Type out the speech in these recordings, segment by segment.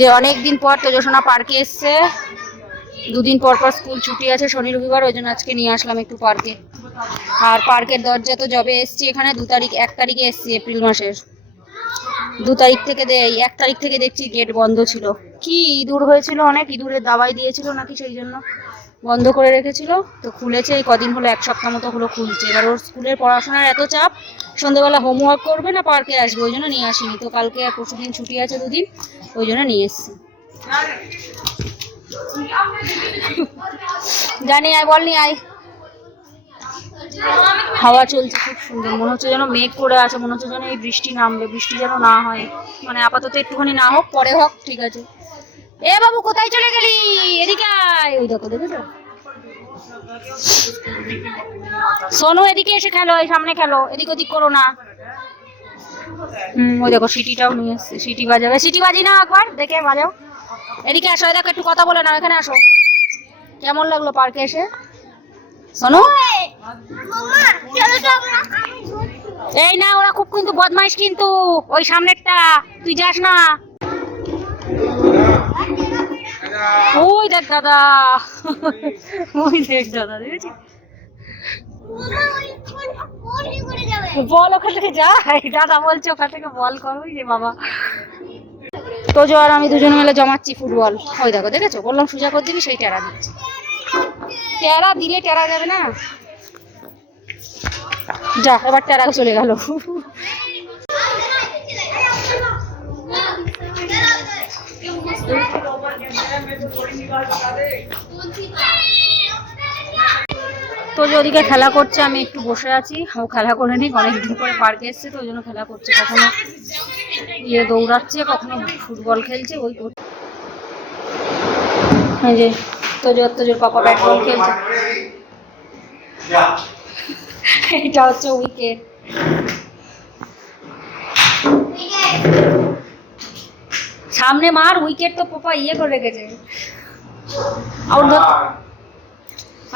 যে অনেক দিন পর তেজস্বনা পার্কে এসছে। দুদিন পর পর স্কুল ছুটি আছে শনি, রবিবার, ওই জন্য আজকে নিয়ে আসলাম একটু পার্কে। আর পার্কের দরজা তো যবে এসছি এখানে, দু তারিখ, এক তারিখে এসছি এপ্রিল মাসের। দু তারিখ থেকে দে এক তারিখ থেকে দেখছি গেট বন্ধ ছিল। কি ইঁদুর হয়েছিল অনেক, ইঁদুরের দাবাই দিয়েছিল নাকি সেই জন্য। বন্ধ করে রেখেছিল, তো খুলেছে, এই কদিন হলো, এক সপ্তাহ মতো হলো খুলছে। এবার ওর স্কুলের পড়াশোনার এত চাপ, সন্ধ্যেবেলা হোমওয়ার্ক করবে না, পার্কে আসবে, ওই জন্য নিয়ে আসিনি। তো কালকে পরশু দিন ছুটি আছে দুদিন ওই জন্য নিয়ে এসছি। জানি, আয় বলনি আয়। হাওয়া চলছে খুব সুন্দর। মনে হচ্ছে যেন মেঘ করে আছে, মনে হচ্ছে যেন এই বৃষ্টি নামবে, বৃষ্টি যেন না হয়। মানে আপাতত একটুখানি না হোক, পরে হোক, ঠিক আছে। এ বাবু, কোথায় চলে গেলি? এদিকে আয়। ওই দেখো, দেখেছ? সোনু এদিকে এসে খেলো, এই সামনে খেলো, এদিক ওদিক করো না। ওই দেখো সিটিটাও নিয়ে সিটি বাজাবে। সিটি বাজি না একবার, দেখে বাজাও। এদিকে আসো দেখো একটু কথা বলে নাও, এখানে আসো। কেমন লাগল পার্কে এসে? শোনো এই না, ওরা খুব কিন্তু বদমাইশ কিন্তু। ওই সামনেরটা, তুই যাস না। ওই দেখ দাদা। ওই দেখ দাদা, দেখেছিস? বল ওখান থেকে যাই দাদা বলছে ওখান থেকে বল করোই যে বাবা তোজো আর আমি দুজন মিলে জমাচ্ছি ফুটবল ওই দেখো দেখেছ বললাম সোজা করে দিবি সেই টেরা দিচ্ছি টেরা দিলে টেরা যাবে না যা এবার টেরা চলে গেল তো যে ওদিকে খেলা করছে, আমি একটু বসে আছি। ও খেলা করে নিক, অনেকদিন পরে পার্কে এসছে, তো ওই জন্য খেলা করছে। কখনো ইয়ে দৌড়াচ্ছে, কখনো ফুটবল খেলছে, ওই এই যে তোজোর তোজোর পাপা ব্যাট বল খেলছে। এটা হচ্ছে উইকেট। সামনে মার, উইকেট তো পাপা ইয়ে করে রেখেছে। আউট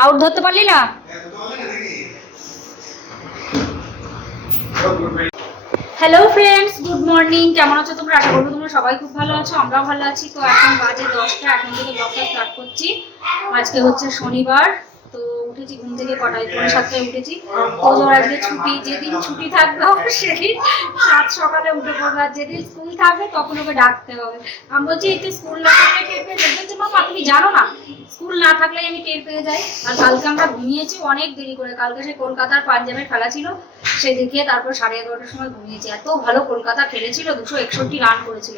আউট ধরতে পারলি না? হ্যালো ফ্রেন্ডস গুড মর্নিং কেমন আছো তোমরা? আশা করব তোমরা সবাই খুব ভালো আছো, আমরাও ভালো আছি। তো এখন বাজে দশটা, এখন থেকে ব্লগটা স্টার্ট করছি। আজকে হচ্ছে শনিবার। উঠেছি ঘুম থেকে কটায় পৌনে সাতটায় উঠেছি। তো আজকে ছুটি যেদিন ছুটি থাকবে সেদিন সাত সকালে উঠে পড়বে। আর যেদিন স্কুল থাকবে তখন ওকে ডাকতে হবে। আমি বলছি এই তো স্কুল না থাকলে টের পেয়ে যাবে? বলছে, মামা তুমি জানো না স্কুল না থাকলে আমি টের পেয়ে যাই। আর কালকে আমরা ঘুমিয়েছি অনেক দেরি করে। কালকে সেই কলকাতার পাঞ্জাবের খেলা ছিল সে দেখিয়ে তারপর সাড়ে এগারোটার সময় ঘুমিয়েছি। এত ভালো কলকাতা খেলেছিল দুশো একষট্টি রান করেছিল।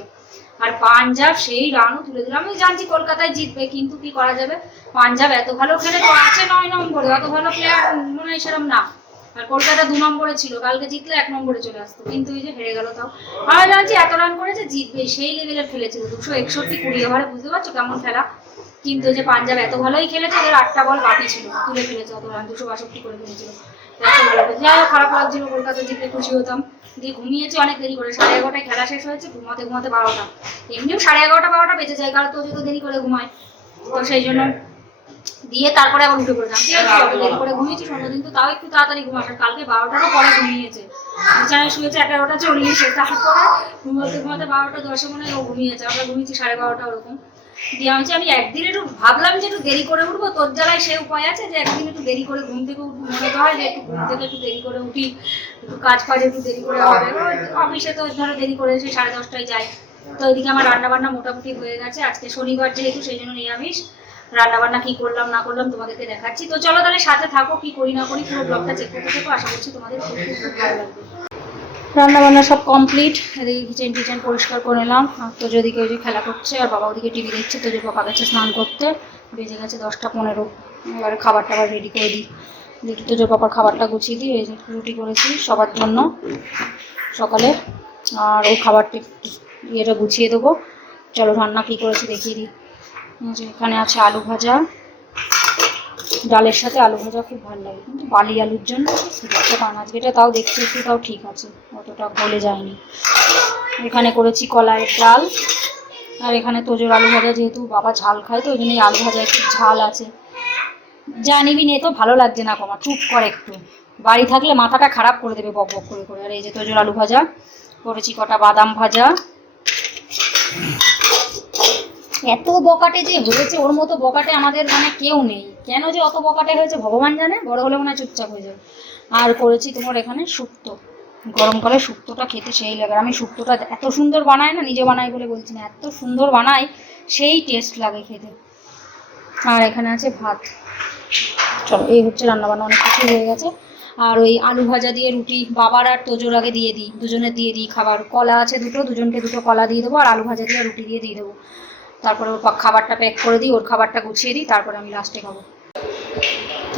আর পাঞ্জাব সেই রানও তুলে দিল। আমি জানছি কলকাতায় জিতবে, কিন্তু কি করা যাবে? পাঞ্জাব এত ভালো খেলে তো আছে নয় নম্বরে, অত ভালো প্লেয়ার মনে হয় সেরকম না। আর কলকাতা দু নম্বরে ছিল, কালকে জিতলে এক নম্বরে চলে আসতো, কিন্তু এই যে হেরে গেল তাও। আমরা জানছি এত রান করেছে, জিতবে, সেই লেভেলের খেলেছিল, দুশো একষট্টি কুড়ি ওভারে বুঝতে পারছ কেমন খেলা? কিন্তু যে পাঞ্জাব এত ভালোই খেলেছে ওদের আটটা বল বাকি ছিল, তুলে ফেলেছে অত রান দুশো বাষট্টি করে ফেলেছিল। যাই হোক, খারাপ লাগছিল কলকাতা জিতলে, খুশি হতাম। দিয়ে ঘুমিয়েছি অনেক দেরি করে। সাড়ে এগারোটায় খেলা শেষ হয়েছে, ঘুমাতে ঘুমাতে বারোটা। এমনিও সাড়ে এগারোটা, বারোটা বেঁচে যায়, কারণ তো যেহেতু দেরি করে ঘুমায়। তো সেই জন্য দিয়ে তারপরে আবার উঠে পড়েছিলাম ঠিক আছে দেরি করে ঘুমিয়েছি সন্ধ্যা দিন তো তাও একটু তাড়াতাড়ি আর কালকে বারোটারও পরে ঘুমিয়েছে। বিছানায় শুয়েছে এগারোটা চল্লিশে, তারপরে ঘুমাতে ঘুমাতে বারোটা দশে মনে হয় ও ঘুমিয়েছে। আমরা ঘুমিয়েছি সাড়ে বারোটা ওরকম। দিয়ে আমি আমি একদিন একটু ভাবলাম যে একটু দেরি করে উঠবো, তোর জ্বালায় সে উপায় আছে যে একদিন একটু দেরি করে ঘুম থেকে উঠবো? মনে তো হয় যে একটু ঘুম থেকে একটু দেরি করে উঠি, একটু কাজ ফাজ একটু দেরি করে হবে। অফিসে তো ধরো দেরি করে এসে সাড়ে দশটায় যাই। তো ওইদিকে আমার রান্না বান্না মোটামুটি হয়ে গেছে। আজকে শনিবার যেহেতু, সেই জন্য নিরামিষ। রান্না বান্না কি করলাম, না করলাম তোমাদেরকে দেখাচ্ছি। তো চলো তাহলে সাথে থাকো, কি করি না করি পুরো ব্লগটা চেক করতে থাকো। আশা করছি তোমাদের খুব ভালো লাগবে। রান্না বান্না সব কমপ্লিট এদিকে কিচেন টিচেন পরিষ্কার করে নিলাম তো যদি কেউ যে খেলা করছে, আর বাবা ওদিকে টিভি দেখছে, তো যে বাবা গেছে স্নান করতে, বেজে গেছে দশটা পনেরো। এবারে খাবার টাবার রেডি করে দিই। দেখি তো যে বাবার খাবারটা গুছিয়ে দিই, এই যে রুটি করেছি সবার জন্য সকালে। আর ওই খাবারটা ইয়েটা গুছিয়ে দেবো। চলো রান্না কী করেছি দেখিয়ে দিই। এখানে আছে আলু ভাজা ডালের সাথে আলু ভাজা খুব ভালো লাগে। কিন্তু বালি আলুর জন্য কারণ এটা তাও দেখতে একটু, তাও ঠিক আছে। অতটা গলে যায়নি। এখানে করেছি কলাইয়ের ডাল। আর এখানে তোজোর আলু ভাজা, যেহেতু বাবা ঝাল খায়, তো ওই জন্য আলু ভাজা একটু ঝাল আছে। জানিবি নে তো, ভালো লাগছে না কমা। চুপ করে একটু। বাড়ি থাকলে মাথাটা খারাপ করে দেবে বক বক করে করে। আর এই যে তোজোর আলু ভাজা, করেছি কটা বাদাম ভাজা। এত বকাটে যে হয়েছে, ওর মতো বকাটে আমাদের মানে কেউ নেই। কেন যে অত বকাটে হয়েছে, ভগবান জানে? বড় হলে মনে হয় চুপচাপ হয়ে যাবে। আর করেছি তোমার এখানে শুক্তো গরমকালে শুক্তোটা খেতে সেই লাগে। আমি শুক্তোটা এত সুন্দর বানাই না, নিজে বানাই বলে বলছি না। এত সুন্দর বানাই, সেই টেস্ট লাগে খেতে। আর এখানে আছে ভাত। চলো, এই হচ্ছে রান্নাবান্না, অনেক কিছু হয়ে গেছে। আর ওই আলু ভাজা দিয়ে রুটি, বাবার আর তোজোর আগে দিয়ে দিই। দুজনে দিয়ে দিই খাবার। কলা আছে দুটো, দুজনকে দুটো কলা দিয়ে দেবো। আর আলু ভাজা দিয়ে রুটি দিয়ে দিয়ে দেবো। তারপরে ওর খাবারটা প্যাক করে দিই, ওর খাবারটা গুছিয়ে দিই, তারপরে আমি লাস্টে খাব।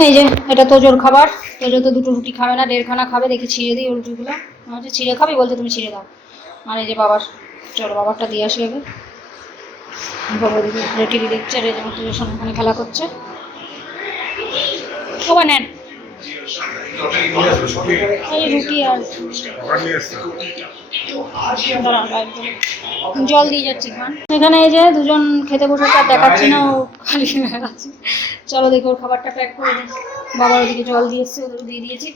এই যে, এটা তোজোর খাবার তোজো তো দুটো রুটি খাবে না, দেড়খানা খাবে, দেখি ছিঁড়ে দিই ওর রুটিগুলো আমার ছিঁড়ে খাবি, বলছে তুমি ছিঁড়ে দাও। আর এই যে বাবার, চলো বাবারটা দিয়ে আসি আগে। বাবা দিদি টিভি দেখছে আর এই সঙ্গে খেলা করছে। বাবা, নেন। জল দিয়ে যাচ্ছি খান। এখানে এই যে দুজন খেতে বসেছে আর দেখাচ্ছি না ও খালি আছে। চলো দেখি ওর খাবারটা প্যাক করে দিই। বাবার ওদিকে জল দিয়ে এসছে ওদের দিয়ে দিয়েছি।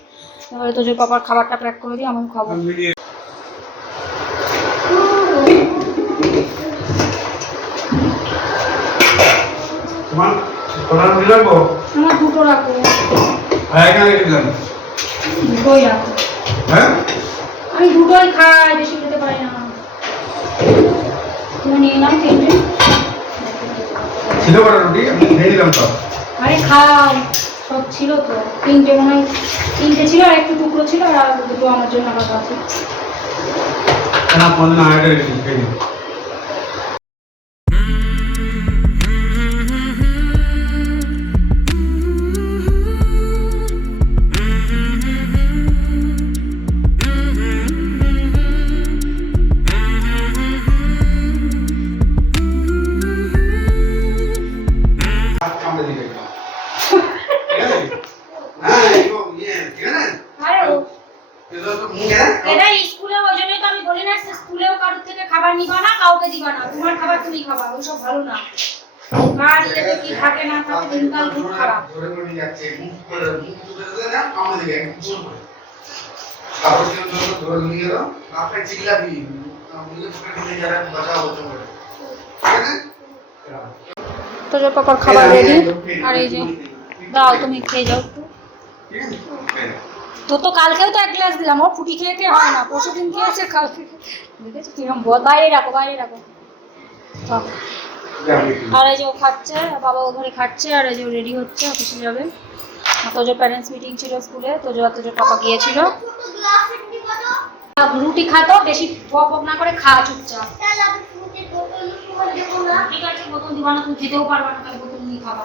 এবারে তো যে পাপার খাবারটা প্যাক করে দিই আমি খাব। তোমার কটা রুটি লাগবো আমার দুটো রাখো হ্যাঁ এখানে দিলাম দুটোই হ্যাঁ? আমি দুটোই খাই বেশি খেতে পারি না। তুমি নিয়ে নাও তিনটে। ছিল রুটি আমি তো আরে খাও সব ছিল তো। তিনটে মনে হয় তিনটে ছিল আর একটু টুকরো ছিল আর দুটো আমার জন্য আলাদা আছে। না না আগে তো যে পাপার খাবার রেডি আর এই যে দাও তুমি খেয়ে যাও। হ্যাঁ। তো তো কালকেও তো এক গ্লাস দিলাম ও ফুটি খেয়ে খেয়ে হয় না? পরশু দিন খেয়েছে কালকে। দেখেছ কিরম বাইরে রাখো বাইরে রাখো। আর এই যে ও খাচ্ছে বাবা ও ঘরে খাচ্ছে আর এই যে রেডি হচ্ছে অফিসে যাবে। আর তো যে প্যারেন্টস মিটিং ছিল স্কুলে তো যে তো যে পাপা গিয়েছিল। রুটি খাতো বেশি বক বক না করে খা চুপচাপ। ঠিক আছে বোতল দিবা না খেতেও পারবা না তাহলে বোতল নিয়ে খাবা।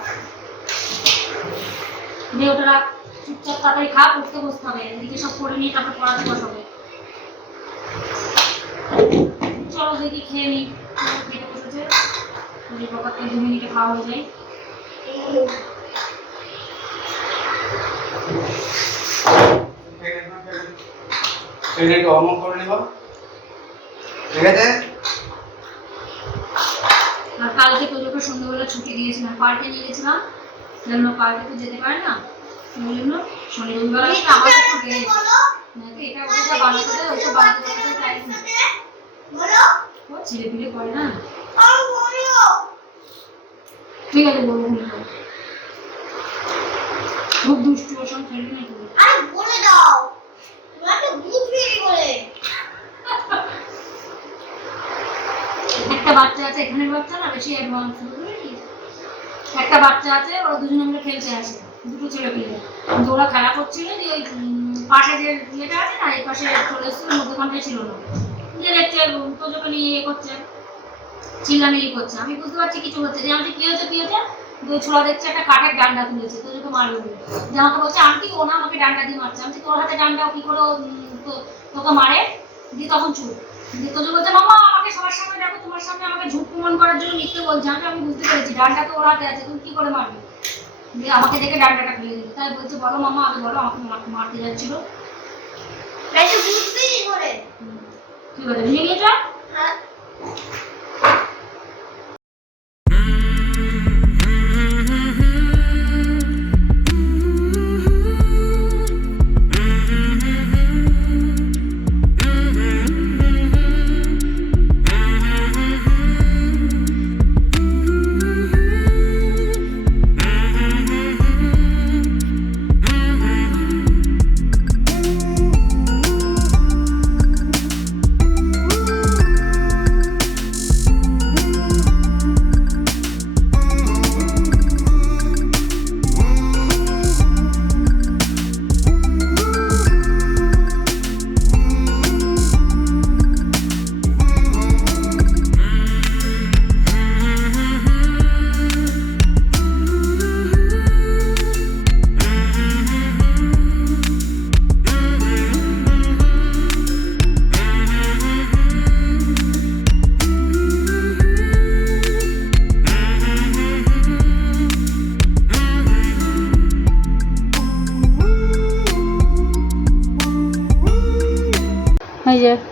ওটা রাখ, চুপচাপ তাড়াতাড়ি খা পড়তে বসতে হবে এদিকে সব করে নিয়ে তারপর পড়াতে বসাবে। চলো দেখি খেয়ে নিই খেতে বসেছে। বাবা দু মিনিটে খাওয়া হয়ে যায়। একটু অমন করে নেব। ঠিক আছে? আর কালকে তোদেরকে সন্ধ্যাবেলা ছুটি দিয়েছিলাম। পার্কে নিয়ে গেছিলাম। পার্কে তো যেতে পারে না। শনি রবিবার আসলে আমার একটু রেস্ট নাকি এটা ওটা বানাতে দেয় ওটা বানাতে দেয় টাইম না? ও ছেলে পিলে করে না? ঠিক আছে বলব খুব দুষ্টু ওর সঙ্গে খেলবি নাকি একটা বাচ্চা আছে বাচ্চা না? বেশি অ্যাডভান্স একটা বাচ্চা আছে খেলতে আসে। দুটো ছেলে পেলে কিন্তু ওরা দিয়ে ওই পাশে যে ইয়েটা আছে না, এই পাশে চলে এসেছিল মধ্যখানটায় ছিল না। দিয়ে দেখছে ইয়ে করছে, চিল্লামিলি করছে। আমি বুঝতে পারছি কিছু হচ্ছে। যে আমি কি হয়েছে কি হয়েছে দুই ছোড়া দেখছে, একটা কাঠের ডান্ডা তুলেছে। তোজোকে মারবে যে আমাকে বলছে, আন্টি, ও না আমাকে ডান্ডা দিয়ে মারছে। আমি তোর হাতে ডান্ডা কি করে তোকে মারে? দিয়ে তখন চুপ। দিয়ে তোজো বলছে মামা আমাকে সবার সামনে দেখো তোমার সামনে আমাকে ঝুট প্রমাণ করার জন্য মিথ্যে বলছে। আমি আমি বুঝতে পেরেছি ডান্ডা তো ওর হাতে আছে তুমি কি করে মারবে? দিয়ে আমাকে দেখে ডান্ডাটা ফেলে দিল তাই বলছে বলো মামা আমি বলো আমাকে মারতে যাচ্ছিল। হুম। ঠিক আছে ভেঙে যা যে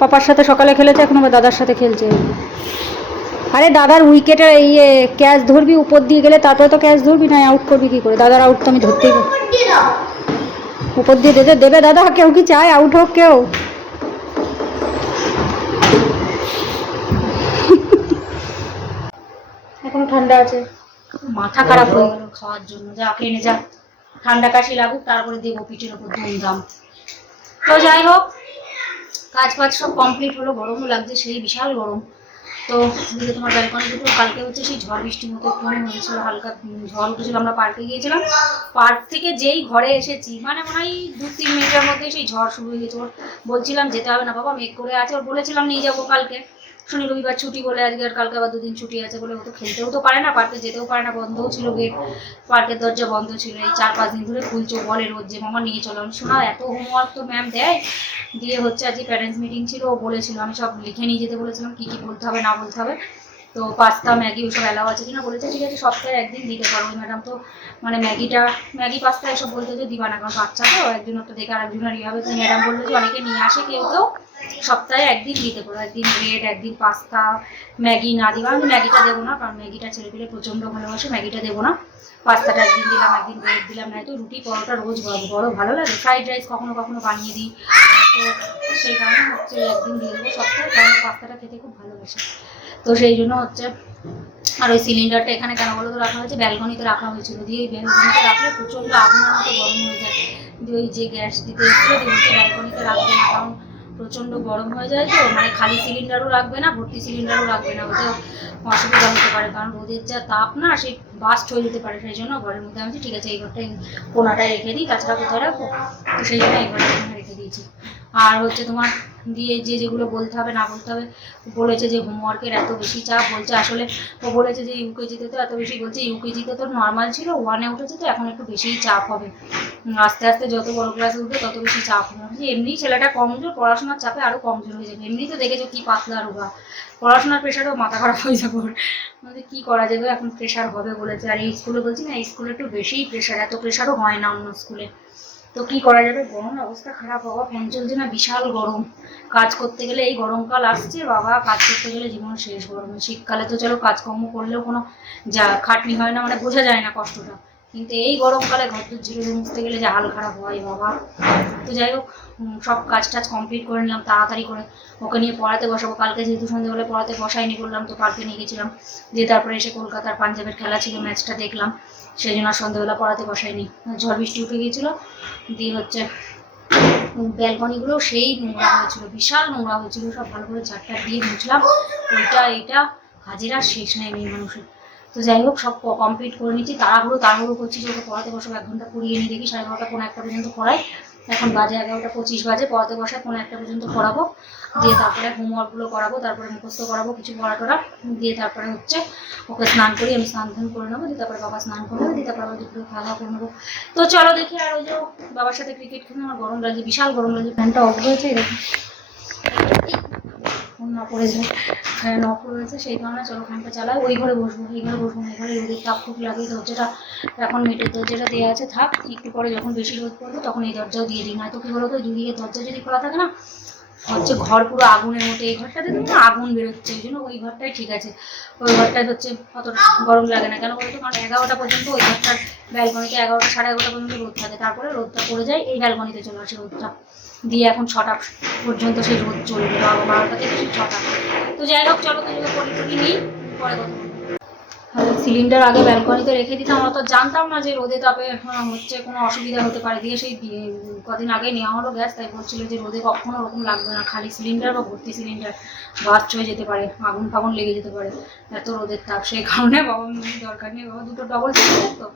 পাপার সাথে সকালে খেলেছে, এখন আবার দাদার সাথে খেলছে। আরে দাদার উইকেটে ইয়ে ক্যাচ ধরবি উপর দিয়ে গেলে তারপরে তো ক্যাচ ধরবি, না আউট করবি কি করে? দাদার আউট তো আমি ধরতেই পারি। উপর দিয়ে দেবে দেবে দাদা, কেউ কি চায়? আউট হোক কেউ। এখনও ঠান্ডা আছে। মাথা খারাপ হয়ে গেল খাওয়ার জন্য। যা এনে যা। ঠান্ডা কাশি লাগুক, তারপরে দেবো পিঠের ওপর ধুমধাম। তো যাই হোক কাজ ফাজ সব কমপ্লিট হলো, গরমও লাগছে, সেই বিশাল গরম। তো যে তোমার ব্যালকনি দুটো কালকে হচ্ছে সেই ঝড় বৃষ্টির মতো একটুখানি হয়েছিল, হালকা ঝড় উঠেছিল, আমরা পার্কে গিয়েছিলাম। পার্ক থেকে যেই ঘরে এসেছি মানে মনে হয় দু তিন মিনিটের মধ্যে সেই ঝড় শুরু হয়ে গেছে। ওর বলছিলাম, যেতে হবে না বাবা, মেঘ করে আছে। ওর বলেছিলাম, নিয়ে যাব কালকে। শনি রবিবার ছুটি বলে আজকে আর কালকে আবার দুদিন ছুটি আছে বলে ও তো খেলতেও তো পারে না, পার্কে যেতেও পারে না, বন্ধও ছিল গেট। পার্কের দরজা বন্ধ ছিল, এই চার পাঁচ দিন ধরে খুলছো বলে রোজ যে, মামা নিয়ে চলো। আমি শোনা এত হোমওয়ার্ক তো ম্যাম দেয়। দিয়ে হচ্ছে আজকে প্যারেন্টস মিটিং ছিল, ও বলেছিল, আমি সব লিখে নিয়ে যেতে বলেছিলাম, কী কী বলতে হবে, না বলতে হবে। তো পাস্তা ম্যাগি ওসব অ্যালাও আছে কিনা বলেছে, ঠিক আছে সপ্তাহে একদিন দিতে পারো। ম্যাডাম তো মানে ম্যাগিটা, ম্যাগি পাস্তা এসব বলতে যে দিবা না, কারণ বাচ্চা তো, একজনের তো দেখে আরেকজনের ইয়ে হবে। তো ম্যাডাম বলল যে, অনেকে নিয়ে আসে কেউ কেউ। সপ্তাহে একদিন দিতে পারো, একদিন ব্রেড একদিন পাস্তা ম্যাগি না দিবা আমি ম্যাগিটা দেবো না, কারণ ম্যাগিটা ছেলে পেলে প্রচণ্ড ভালোবাসে, ম্যাগিটা দেবো না। পাস্তাটা একদিন দিলাম, একদিন ব্রেড দিলাম না তো রুটি পরোটা রোজ বড় ভালো লাগে। ফ্রাইড রাইস কখনো কখনো বানিয়ে দিই। তো সেই কারণে হচ্ছে একদিন দিয়ে দেবো সপ্তাহে, কারণ পাস্তাটা খেতে খুব ভালোবাসে। তো সেই জন্য হচ্ছে আর ওই সিলিন্ডারটা এখানে কেন বলো তো রাখা হয়েছে? ব্যালকনিতে রাখা হয়েছিল। দিয়ে এই ব্যালকনিতে রাখলে প্রচণ্ড আগুনের মতো গরম হয়ে যায়। দিয়ে ওই যে গ্যাস দিতে এসেছিল ব্যালকনিতে রাখবে না, কারণ প্রচণ্ড গরম হয়ে যায় তো মানে খালি সিলিন্ডারও রাখবে না, ভর্তি সিলিন্ডারও রাখবে না ওদের অসুবিধা হতে পারে, কারণ রোদের যা তাপ না, সেই বাস্ট হয়ে যেতে পারে, সেই জন্য ঘরের মধ্যে আমি ঠিক আছে, এই ঘরটাই কোনাটায় রেখে দিই, তাছাড়া কোথায় রাখব? তো সেই জন্য এই ঘরটা রেখে দিয়েছি। আর হচ্ছে তোমার দিয়ে যে যেগুলো বলতে হবে, না বলতে হবে। বলেছে যে হোমওয়ার্কের এত বেশি চাপ, বলছে আসলে ও বলেছে যে ইউকেজিতে তো এত বেশি বলছে ইউকেজিতে তো নর্মাল ছিল ওয়ানে উঠেছে তো এখন একটু বেশিই চাপ হবে। আস্তে আস্তে যত বড় ক্লাসে উঠবে তত বেশি চাপ হবে। এমনি ছেলেটা কমজোর পড়াশোনার চাপে আরও কমজোর হয়ে যাবে। এমনি তো দেখেছ কি পাতলা রোগা। পড়াশোনার প্রেশারেও মাথা খারাপ হয়ে যাবে বলছে, কী করা যাবে? এখন প্রেশার হবে, বলেছে। আর এই স্কুলে বলছি না, এই স্কুলে একটু বেশিই প্রেশার এত প্রেশারও হয় না অন্য স্কুলে তো কি করা যাবে? গরম অবস্থা খারাপ বাবা ফ্যান চলছে না, বিশাল গরম। কাজ করতে গেলে এই গরমকাল আসছে, বাবা, কাজ করতে গেলে জীবন শেষ গরমে। শীতকালে তো চলো কাজকর্ম করলেও কোনো যা খাটনি হয় না মানে বোঝা যায় না কষ্টটা। কিন্তু এই গরমকালে ঘর দূর ঝিরে মুছতে গেলে যে হাল খারাপ হয়, বাবা। তো যাই হোক সব কাজ টাজ কমপ্লিট করে নিলাম, তাড়াতাড়ি করে ওকে নিয়ে পড়াতে বসাবো। কালকে যেহেতু সন্ধ্যেবেলা পড়াতে বসাই বসাইনি করলাম তো পার্কে নিয়ে গেছিলাম। দিয়ে তারপরে এসে কলকাতার পাঞ্জাবের খেলা ছিল, ম্যাচটা দেখলাম। সেই জন্য সন্ধ্যেবেলা পড়াতে বসাইনি ঝড় বৃষ্টি উঠে গিয়েছিল, দিয়ে হচ্ছে ব্যালকনিগুলো সেই নোংরা হয়েছিল, বিশাল নোংরা হয়েছিল, সব ভালো করে ঝাড়টা দিয়ে মুছলাম ওইটা এইটা কাজের আর শেষ নেই মেয়ে মানুষের। তো যাই হোক, সব কমপ্লিট করে নিচ্ছি, তাড়াহুড়ো তাড়াহুড়ো করছি যে ওকে পড়াতে বসবো, এক ঘণ্টা পড়িয়ে নিয়ে দেখি সাড়ে বারোটা কোনো একটা পর্যন্ত পড়াই এখন বাজে এগারোটা পঁচিশ বাজে, পড়াতে বসায় কোনো একটা পর্যন্ত পড়াবো। দিয়ে তারপরে হোমওয়ার্কগুলো করাবো, তারপরে মুখস্থ করাবো, কিছু পড়া টড়া দিয়ে তারপরে হচ্ছে ওকে স্নান করি আমি স্নান ধান করে নেব, দিয়ে তারপরে বাবা স্নান করে নেব, দিয়ে তারপরে আবার দুপুরে খাওয়া দাওয়া করে নেব। তো চলো দেখি আর ওই যে বাবার সাথে ক্রিকেট খেলে আমার গরম লাগছে, বিশাল গরম লাগছে, ফ্যানটা অফ হয়েছে, দেখো। ফোন না পড়ে যায় ফ্যান অফ রয়েছে সেই কারণে চলো ফ্যানটা চালাই, ওই ঘরে বসবো, এই ঘরে বসবো না এই ঘরে রোদের তাপ খুব লাগে দরজাটা এখন মেটের দরজাটা দেওয়া আছে, থাক, একটু পরে যখন বেশি রোদ পড়বে, তখন এই দরজাও দিয়ে দিই, নয়তো কি বলতো দুদিকে দরজা যদি খোলা থাকে না হচ্ছে ঘর পুরো আগুনের মতো এই ঘরটাতে তো আগুন বেরোচ্ছে এই জন্য ওই ঘরটাই ঠিক আছে। ওই ঘরটায় হচ্ছে অতটা গরম লাগে না কেন বলতো কারণ এগারোটা পর্যন্ত ওই ঘরটার ব্যালকনিতে এগারোটা সাড়ে এগারোটা পর্যন্ত রোদ থাকে। তারপরে রোদটা পড়ে যায় এই ব্যালকনিতে চলে আসে রোদটা। দিয়ে এখন ছটা পর্যন্ত সেই রোদ চলবে বারো বারোটা থেকে সেই ছটা। তো যাই হোক চলো তো পরে টুকি নিই পরে কথা। সিলিন্ডার আগে ব্যালকনিতে রেখে দিতাম। আমরা তো জানতাম না যে রোদে তাপে হচ্ছে কোনো অসুবিধা হতে পারে। দিয়ে সেই কদিন আগে নেওয়া হলো গ্যাস তাই বলছিল যে রোদে কখনো ওরকম লাগবে না, খালি সিলিন্ডার বা ভর্তি সিলিন্ডার বাস্ট হয়ে যেতে পারে, আগুন ফাগুন লেগে যেতে পারে। এত রোদের তাপ, সেই কারণে বাবা দরকার নেই। বাবা, দুটো ডবল সিলিন্ডার তো?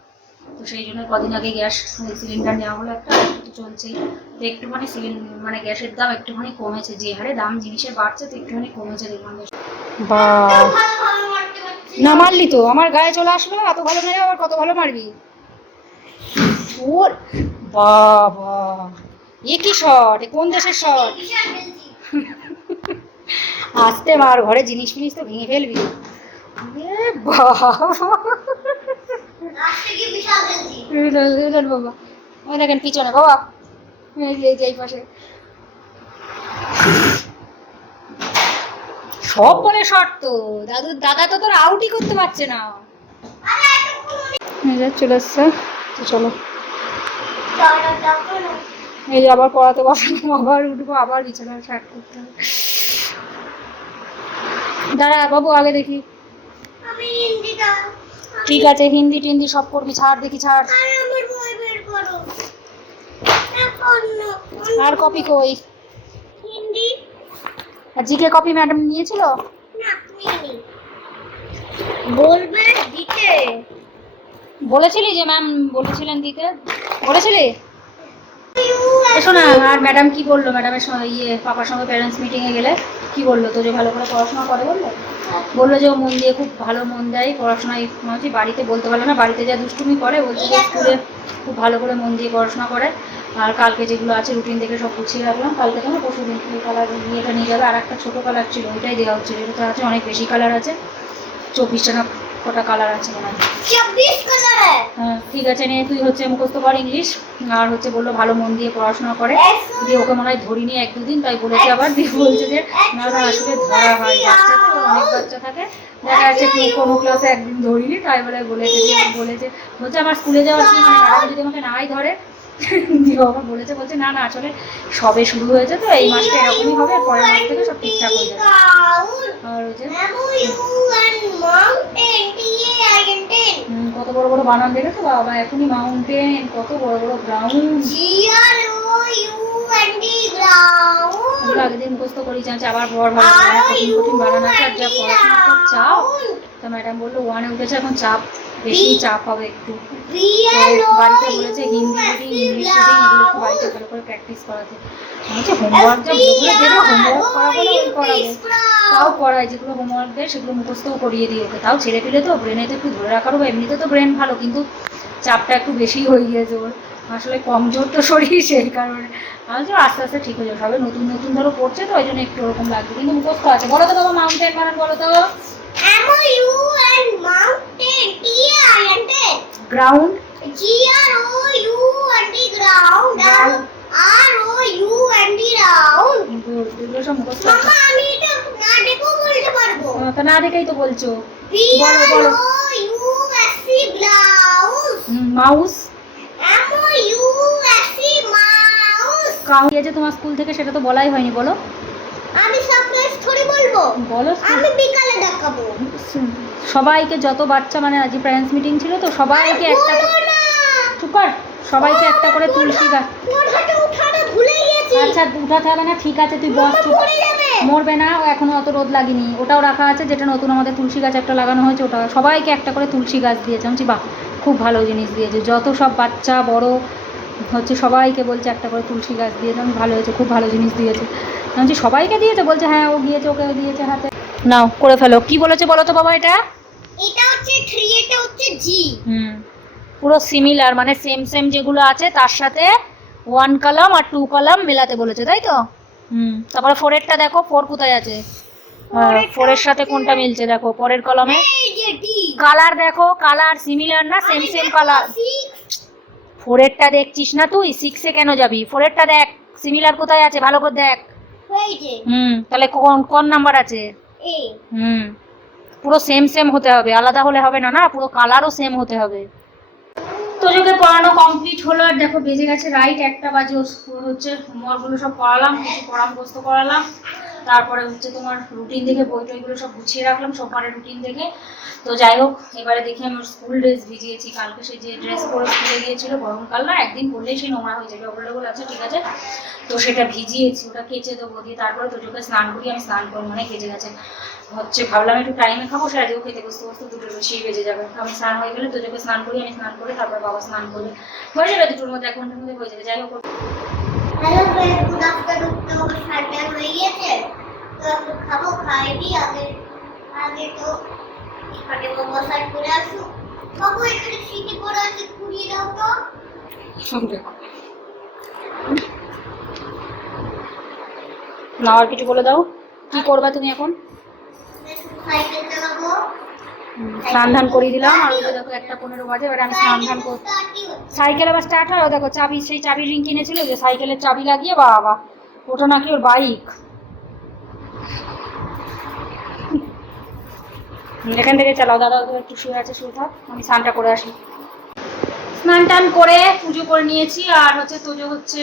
তো সেই জন্য কদিন আগে গ্যাস সিলিন্ডার নেওয়া হলো একটা চলছেই। তো একটুখানি সিলিন্ডার মানে গ্যাসের দাম একটুখানি কমেছে, যে হারে দাম জিনিসের বাড়ছে, তো একটুখানি কমেছে দেখলাম বা না মারলি তো, আমার গায়ে চলে আসলো এত ভালো মেরে আবার কত ভালো মারবি? ওর বাবা, এ কি শট, এ কোন দেশের শট? আসতে মার, ঘরে জিনিস ফিনিস তো ভেঙে ফেলবি। বাবা। দেখেন পিছনে, বাবা। এই যে এই পাশে। সব বলে শর্ত। দাদু দাদা তো তোর আউটই করতে পারছে না। এই যে চলে এসছে। তো চলো। এই যে আবার পড়াতে বসাবো আবার উঠবো আবার বিছানা স্টার্ট করতে হবে। দাঁড়া বাবু আগে দেখি। ঠিক আছে হিন্দি টিন্দি সব করবি ছাড় দেখি ছাড়। আরে কপি কই? জিকে কপি ম্যাডাম নিয়েছিল? না নিইনি বলবে দিতে। বলেছিলি যে ম্যাম বলেছিলেন দিতে? বলেছিলি? এসো না আর ম্যাডাম কি বলল? ম্যাডামের সঙ্গে ইয়ে পাপার সঙ্গে প্যারেন্টস মিটিংয়ে গেলে কি বলল? তো যে ভালো করে পড়াশোনা করে বলল? বলল যে ও মন দিয়ে খুব ভালো মন দেয় পড়াশোনায় মাঝে বাড়িতে বলতে পারল না বাড়িতে যা দুষ্টুমি করে বলছে স্কুলে খুব ভালো করে মন দিয়ে পড়াশোনা করে। আর কালকে যেগুলো আছে রুটিন দেখে সব গুছিয়ে রাখলাম। কালকে না পরশু দিন কালার ইয়েটা নিয়ে যাবে। আর একটা ছোটো কালার ছিল ওইটাই দেওয়া হচ্ছে। এটা তো আছে অনেক বেশি কালার আছে। চব্বিশটা না কটা কালার আছে মনে হয়। হ্যাঁ, ঠিক আছে নিয়ে তুই হচ্ছে মুখস্থ কর ইংলিশ আর হচ্ছে বলল ভালো মন দিয়ে পড়াশোনা করে। দিয়ে ওকে মনে হয় ধরিনি এক দুদিন তাই বলেছে আবার। দিয়ে বলছে যে না না আসলে ধরা হয় বাচ্চা তো অনেক বাচ্চা থাকে। দেখা যাচ্ছে তুই কোনো ক্লাসে একদিন ধরিনি তাই বলে বলেছে যে বলেছে বলছে আমার স্কুলে যাওয়ার সময় মানে ম্যাডাম যদি আমাকে নাই ধরে দিয়ে আবার বলেছে বলছে না না আসলে সবে শুরু হয়েছে তো এই মাসটা এরকমই হবে পরের মাস থেকে সব ঠিকঠাক হয়ে যাবে। আর হচ্ছে কত বড় বড় বানান দেখেছ বাবা? এখনই মাউন্টেন কত বড় বড় গ্রাউন্ড এগুলো আগের দিন মুখস্থ করি জানছে আবার বড় করে কঠিন কঠিন বানানো আছে আর যা পড়াশোনা চাপ তো ম্যাডাম বলল ওয়ানে উঠেছে এখন চাপ বেশি চাপ হবে একটু। বাড়িতে বলেছে হিন্দি রিডিং ইংলিশ রিডিং এগুলো একটু বাড়িতে ভালো করে প্র্যাকটিস করাতে। বলছে হোমওয়ার্ক যা যেগুলো দেবে হোমওয়ার্ক করাবো না করাবো। তাও করাই যেগুলো হোমওয়ার্ক দেয় সেগুলো মুখস্থও করিয়ে দিই ওকে। তাও ছেড়ে পেলে তো ব্রেনে তো একটু ধরে রাখারও এমনিতে তো ব্রেন ভালো কিন্তু চাপটা একটু বেশি হয়ে গিয়েছে ওর। আসলে কমজোর তো শরীর সেই কারণে। আমি যে আস্তে আস্তে ঠিক হয়ে যাবে। সবে নতুন নতুন ধরো পড়ছে তো ওই জন্য একটু ওরকম লাগবে কিন্তু মুখস্থ আছে। বলো তো বাবা মাউন্টেন বানান বলো তো। গ্রাউন্ড এগুলো সব মুখস্থ আছে মামা আমি এটা না দেখেও বলতে পারব। তা না দেখেই তো বলছো। বলো, R বলো। O U S C blouse. Mouse M O U S C mouse. Cow যে তোমার স্কুল থেকে সেটা তো বলাই হয়নি বলো। আমি সারপ্রাইজ বলব। বলো আমি বিকালে দেখাবো। সবাইকে যত বাচ্চা মানে আজ প্যারেন্টস মিটিং ছিল তো সবাইকে একটা কর সবাইকে একটা করে তুলসী গাছ। উঠাটা ভুলে গেছি আচ্ছা উঠাতে হবে না ঠিক আছে তুই বস মরবে না ও এখনও অত রোদ লাগেনি। ওটাও রাখা আছে যেটা নতুন আমাদের তুলসী গাছ একটা লাগানো হয়েছে ওটা সবাইকে একটা করে তুলসী গাছ দিয়েছে। আমি বাহ খুব ভালো জিনিস দিয়েছে। যত সব বাচ্চা বড় হচ্ছে সবাইকে বলছে একটা করে তুলসী গাছ দিয়েছে আমি ভালো হয়েছে খুব ভালো জিনিস দিয়েছে। আমি বলছি সবাইকে দিয়েছে? বলছে হ্যাঁ ও গিয়েছে ওকে দিয়েছে হাতে। নাও করে ফেলো। কি বলেছে বলো তো বাবা এটা? এটা হচ্ছে 3 এটা হচ্ছে জি হুম পুরো সিমিলার মানে সেম সেম যেগুলো আছে তার সাথে ওয়ান কলাম আর টু কলাম মেলাতে বলেছে তাই তো? হুম তারপরে ফোরেরটা দেখো ফোর কোথায় আছে? ফোরের সাথে কোনটা মিলছে দেখো পরের কলমে এই যে ডি কালার দেখো কালার সিমিলার না সেম সেম কালার ফোরেরটা দেখছিস না তুই? সিক্সে কেন যাবি? ফোরেরটা দেখ সিমিলার কোথায় আছে? ভালো করে দেখ। এই যে হুম তাহলে কোন কোন নাম্বার আছে? এ হুম পুরো সেম সেম হতে হবে। আলাদা হলে হবে না না? পুরো কালারও সেম হতে হবে। তোজোকে পড়ানো কমপ্লিট হলো আর দেখো বেজে গেছে রাইট একটা বাজে হচ্ছে হোমওয়ার্কগুলো সব করালাম কিছু মুখস্থ করালাম তারপরে হচ্ছে তোমার রুটিন দেখে বই টইগুলো সব গুছিয়ে রাখলাম সোমবারের রুটিন দেখে। তো যাই হোক, এবারে দেখি আমি স্কুল ড্রেস ভিজিয়েছি। কালকে সেই যে ড্রেস পরে স্কুলে গিয়েছিল, গরমকাল না, একদিন পরলেই সেই নোংরা হয়ে যাবে ওগুলো আছে, ঠিক আছে। তো সেটা ভিজিয়েছি, ওটা কেচে দেবো, দিয়ে তারপরে তোজোকে স্নান করি আমি স্নান করব মানে কেচে গেছে। হচ্ছে ভাবলাম একটু টাইমে খাব, সে আজকেও খেতে বসতে বসতে দুটোর বেশি বেজে যাবে। আমি স্নান হয়ে গেলে তোজোকে স্নান করি আমি স্নান করে তারপর বাবা স্নান করবে। হয়ে যাবে দুটোর মধ্যে, এক ঘণ্টার মধ্যে হয়ে যাবে, যাই হোক। হ্যালো ফ্রেন্ড গুড আফটারনুন তো সাড়ে হয়ে গিয়েছে। তো একটু খাব খাই দি আগে আগে তো সাইড করে আসো। বাবু এখানে সিটি পড়ে আছে কুড়িয়ে দাও তো। না আর কিছু বলে দাও। কি করবা তুমি এখন? সাইকেল চালাবো। স্নান ধান করিয়ে দিলাম, আর যে দেখো একটা পনেরো বাজে, এবার আমি স্নান করতে সাইকেল আবার স্টার্ট হয়, ও দেখো চাবি, সেই চাবির রিং কিনেছিল যে সাইকেলের চাবি লাগিয়ে, বাবা, ওটা নাকি ওর বাইক এখান থেকে চালাও, দাদা একটু শুয়ে আছে, শুয়ে থাক, আমি স্নানটা করে আসি। স্নান টান করে পুজো করে নিয়েছি, আর হচ্ছে তোজো হচ্ছে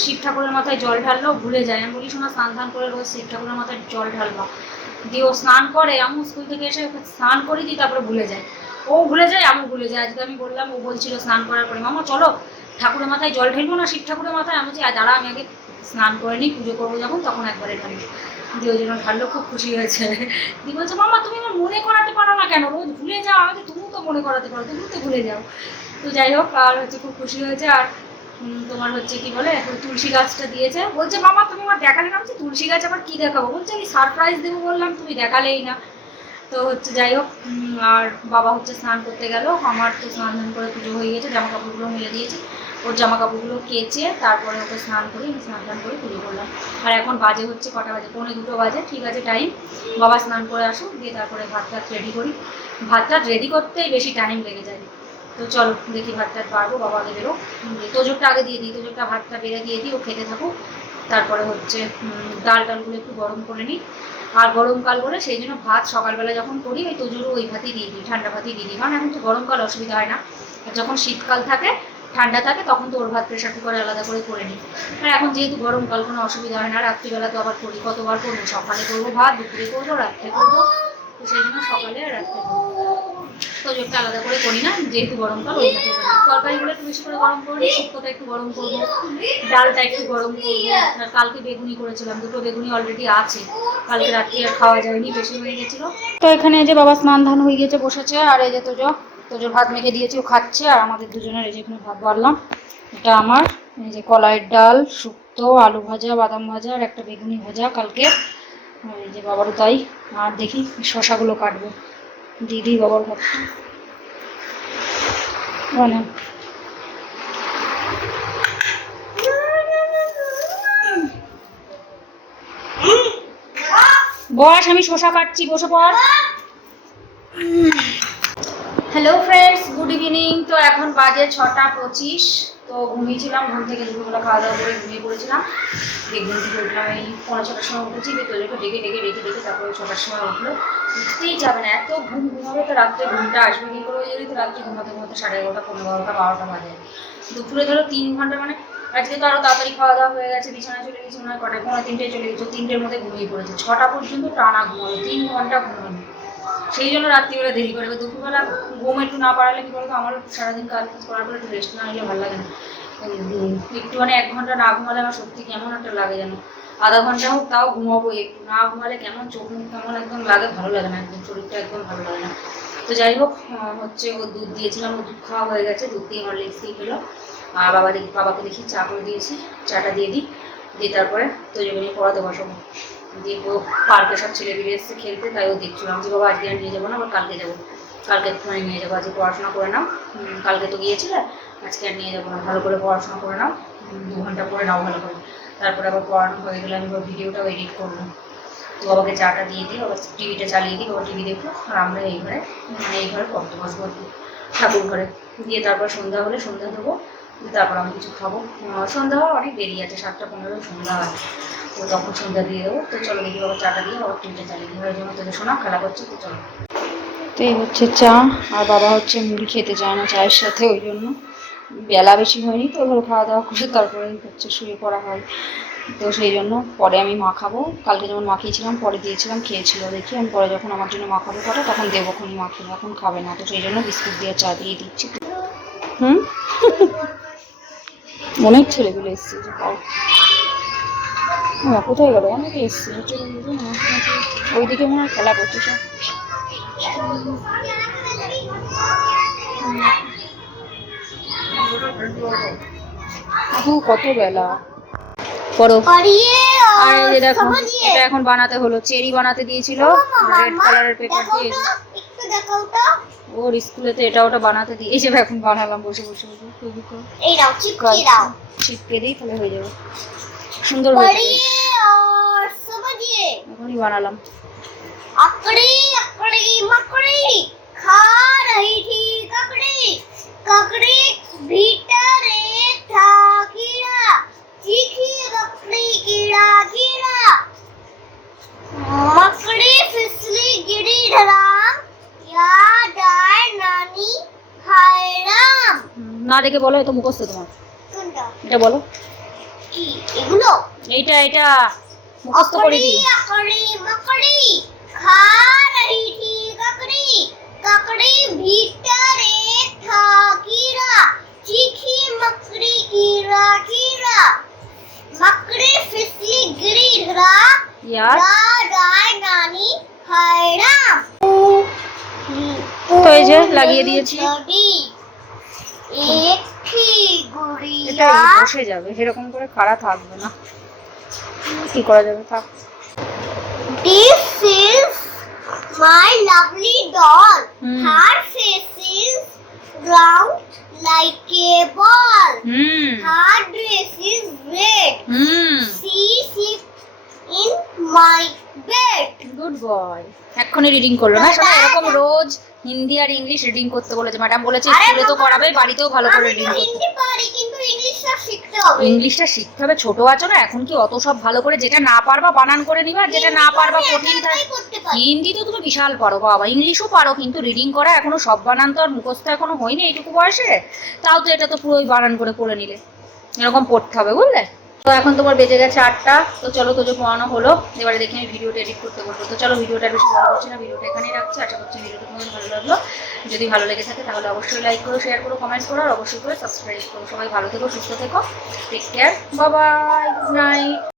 শিব ঠাকুরের মাথায় জল ঢাললো, ভুলে যায়। আমি বলি শোনা স্নান টান করে রোজ শিব ঠাকুরের মাথায় জল ঢালবা। দিয়ে ও স্নান করে আমি স্কুল থেকে এসে ওকে স্নান করি দিই তারপরে ভুলে যায়। ও ভুলে যায় আমি ভুলে যাই আজকে আমি বললাম, ও বলছিল স্নান করার পরে, মামা, চলো, ঠাকুরের মাথায় জল ঢেলবো না, শিব ঠাকুরের মাথায়? আমি বলছি "আর দাঁড়া, আমি আগে স্নান করে নিই, পুজো করব যখন, তখন একবারে ঢালবো দিয়ে ওই জন্য ঢাললো, খুব খুশি হয়েছে। দিয়ে বলছে, মামা, তুমি আমার মনে করাতে পারো না কেন? রোজ ভুলে যাও আমি তুমি তো মনে করাতে পারো, তুমি তো ভুলে যাও। তো যাই হোক, আর হচ্ছে খুব খুশি হয়েছে, আর তোমার হচ্ছে কি বলে তুলসী গাছটা দিয়েছে। বলছে, মামা, তুমি আমার দেখালে না? তুলসী গাছ আবার কি দেখাবো? বলছে, আমি সারপ্রাইজ দেবো বললাম, তুমি দেখালেই না। তো হচ্ছে যাই হোক আর বাবা হচ্ছে স্নান করতে গেল। আমার তো স্নান ধান করে পুজো হয়ে গেছে জামা কাপড়গুলো মেলে দিয়েছি। ওর জামা কাপড়গুলো কেচে তারপরে ওকে স্নান করে স্নান টান করে পুজো করলাম। আর এখন বাজে হচ্ছে কটা বাজে? পৌনে দুটো বাজে, ঠিক আছে টাইম বাবা স্নান করে আসুক, দিয়ে তারপরে ভাত টাত রেডি করি। ভাত টাত রেডি করতেই বেশি টাইম লেগে যায়। তো চলো দেখি ভাতটা পারব, বাবা আগে বেরো তোজোরটা আগে দিয়ে দিই, তোজোরটা ভাতটা বেড়ে দিয়ে দিই, ও খেতে থাকুক। তারপরে হচ্ছে ডাল টালগুলো একটু গরম করে নিই। আর গরমকাল বলে সেই জন্য ভাত সকালবেলা যখন করি, ওই তোজোরও ওই ভাতই দিয়ে দিই, ঠান্ডা ভাতই দিয়ে দিই। কারণ এখন তো গরমকাল অসুবিধা হয় না। যখন শীতকাল থাকে, ঠান্ডা থাকে, তখন তো ওর ভাত প্রেশার কুকারে আলাদা করে করে নিই। আর এখন যেহেতু গরমকাল কোনো অসুবিধা হয় না। রাত্রিবেলা তো আবার করি, কতবার করব? সকালে করব ভাত, দুপুরে করব, রাত্রে করব। তো সেই জন্য সকালে আর রাত্রে করব। তোজোরটা আলাদা করে করি না যেহেতু গরমকাল ওই তরকারিগুলো একটু বেশি করে গরম করে নিই শুক্তোটা একটু গরম করব ডালটা একটু গরম করব। আর কালকে বেগুনি করেছিলাম দুটো বেগুনি অলরেডি আছে। কালকে রাত্রি আর খাওয়া যায়নি বেশি হয়ে গেছিল। তো এখানে যে বাবা স্নান ধান হয়ে গেছে বসেছে আর এই যে তোজো তোজোর ভাত মেখে দিয়েছি ও খাচ্ছে আর আমাদের দুজনের এই যে এখানে ভাত বাড়লাম। এটা আমার এই যে কলাইয়ের ডাল শুক্তো আলু ভাজা বাদাম ভাজা আর একটা বেগুনি ভাজা কালকে। এই যে বাবারও তাই আর দেখি শশাগুলো কাটবো। দিদি বাবার মানে বস আমি শশা কাটছি বসে পড়। হ্যালো ফ্রেন্ডস গুড ইভিনিং তো এখন বাজে ছটা পঁচিশ। তো ঘুমিয়েছিলাম, ঘুম থেকে দুপুরবেলা খাওয়া দাওয়া করে ঘুমিয়ে পড়েছিলাম। দিয়ে ঘুম থেকে উঠলাম পনেরো ছটার সময় উঠেছি দিয়ে তোদেরকে ডেকে ডেকে ডেকে ডেকে তারপরে ছটার সময় উঠল। উঠতেই যাবে না, এত ঘুম ঘুমাবে তো রাত্রে ঘুমটা আসবে কি করে জন্যই তো? রাত্রে ঘুমাতে ঘুমাতে সাড়ে এগারোটা, পনেরো বারোটা বারোটা বাজে। দুপুরে ধরো তিন ঘণ্টা মানে আজকে তো আরও তাড়াতাড়ি খাওয়া দাওয়া হয়ে গেছে, বিছানায় চলে গেছে মনে হয় কটায় পনেরো তিনটায় চলে গেছে। তিনটের মধ্যে ঘুমিয়ে পড়েছে। ছটা পর্যন্ত টানা ঘুমাবে তিন ঘণ্টা ঘুমাবে সেই জন্য রাত্রিবেলা দেরি করে। এবার দুপুরবেলা ঘুম একটু না পারলে কি বলতো আমার সারাদিন কাজ করার পরে একটু রেস্ট না নিলে ভালো লাগে না। একটু মানে এক ঘণ্টা না ঘুমালে আমার সত্যি কেমন একটা লাগে যেন আধা ঘণ্টা হোক তাও ঘুমাবো, একটু না ঘুমালে কেমন চোখ মুখ কেমন একদম লাগে, ভালো লাগে না একদম, শরীরটা একদম ভালো লাগে না। তো যাই হোক হচ্ছে ও দুধ দিয়েছিলাম ও দুধ খাওয়া হয়ে গেছে, দুধ দিয়ে হরলিক্স দিয়ে খেলো আর বাবা দেখি বাবাকে দেখি, চা করে দিয়েছি, চাটা দিয়ে দিই, দিয়ে তারপরে তো যখন পড়াতে বসাবো। ও পার্কে সব ছেলে বেরিয়ে এসছে খেলতে, তাই ও দেখছিলাম যে বাবা, আজকে আর নিয়ে যাব না, আবার কালকে যাব। কালকে একটুখানি নিয়ে যাব, আজকে পড়াশোনা করে নাও। কালকে তো গিয়েছিলে, আজকে আর নিয়ে যাব না। ভালো করে পড়াশোনা করে নাও। দু ঘণ্টা পরে নাও ভালো করে। তারপরে আবার পড়ানো হয়ে গেলে আমি ভিডিওটাও এডিট করব। তো বাবাকে চাটা দিয়ে দিই আবার টিভিটা চালিয়ে দিই বাবা টিভি দেখব আর আমরা এই ঘরে মানে এই ঘরে পড়তে বসবো ঠাকুর ঘরে। দিয়ে তারপর সন্ধ্যা হলে সন্ধ্যা দেবো। তারপর আমি কিছু খাব। সন্ধ্যা হওয়া অনেক দেরি আছে সাতটা পনেরো সন্ধ্যা হয়। তো তখন সন্ধ্যা দিয়ে দেবো। তো চলো দেখি বাবা চাটা দিয়ে, বাবা টিভিটা চালিয়ে দিই জন্য তোদের শোনা খেলা করছে, তো চলো। তো এই হচ্ছে চা, আর বাবা হচ্ছে মুড়ি খেতে চায় না চায়ের সাথে, ওই জন্য। বেলা বেশি হয়নি তো এবার খাওয়া দাওয়া করে তারপরে হচ্ছে শুয়ে পড়া হয়। তো সেই জন্য পরে আমি মাখাবো কালকে যেমন মাখিয়েছিলাম পরে দিয়েছিলাম, খেয়েছিল দেখি। আমি পরে যখন আমার জন্য মাখাবো কটা তখন দেবো খুনি মাখিয়ে এখন খাবে না। তো সেই জন্য বিস্কুট দিয়ে চা দিয়ে দিচ্ছি। হুম? অনেক ছেলেগুলো এসছে যে পাও না কোথায় গেল? অনেকে এসছে। ওইদিকে মনে হয় খেলা করছে সব। এখন কত বেলা? আর এই যে দেখো এটা এখন বানাতে হলো। চেরি বানাতে দিয়েছিল। রেড কালারের পেপার দিয়ে। ওর স্কুলে তো এটা ওটা বানাতে দিয়ে এই যে এখন বানালাম বসে বসে বসে ফেভিকল এই দাও চিপকে দাও চিপকে দিই তাহলে হয়ে যাবে সুন্দর হয়েছে বেশ। करिए और समझिए এখনই বানালাম अकड़ी अकड़ी मकड़ी खा रही थी ककड़ी ककड़ी भीतरे था कीड़ा चीखी ककड़ी कीड़ा कीड़ा রেখে বলো এটা মুখস্থ তোমার এটা বলো এগুলো এইটা এটা মুখস্থ করে দিই কাকড়ি মকড়ি খা রহি থি ককড়ি কাকড়ি ভিতরে থাকিরা চিখি মকড়ি কিরা কিরা মকড়ি ফিসলি গিরি রা ইয়ার রায় নানি হায়রা তো এই যে লাগিয়ে দিয়েছি একটি গুড়িয়া এটা যাবে এরকম করে খাড়া থাকবে না। থাক। This my lovely doll her face is round like a ball her dress is red she sit in my bed good boy এখনই রিডিং করল না এরকম রোজ হিন্দি আর ইংলিশ রিডিং করতে বলেছে। ম্যাডাম বলেছে স্কুলে তো করাবে বাড়িতেও ভালো করে রিডিং করতে হিন্দি পারি কিন্তু ইংলিশটা শিখতে হবে। ইংলিশটা শিখতে হবে ছোট আছো না এখন কি অত সব ভালো করে যেটা না পারবা বানান করে নিবা আর যেটা না পারবা কঠিন থাকে হিন্দি তো তুমি বিশাল পারো বাবা। ইংলিশও পারো কিন্তু রিডিং করা এখনও সব বানান তো আর মুখস্থ এখনও হয়নি এইটুকু বয়সে? তাও তো এটা তো পুরোই বানান করে করে নিলে। এরকম পড়তে হবে বুঝলে? তো এখন তোমার বেজে গেছে আটটা। তো চলো তোজো পড়ানো হলো। এবারে দেখি আমি ভিডিওটা এডিট করতে বলব তো চলো ভিডিওটা বেশি ভালো হচ্ছে না, ভিডিওটা এখানেই রাখছি। আশা করছি ভিডিওটা তোমাদের ভালো লাগল। যদি ভালো লেগে থাকে তাহলে অবশ্যই লাইক করো শেয়ার করো কমেন্ট করো, আর অবশ্যই করে সাবস্ক্রাইব করো। সবাই ভালো থেকো, সুস্থ থেকো। Take care Babai good night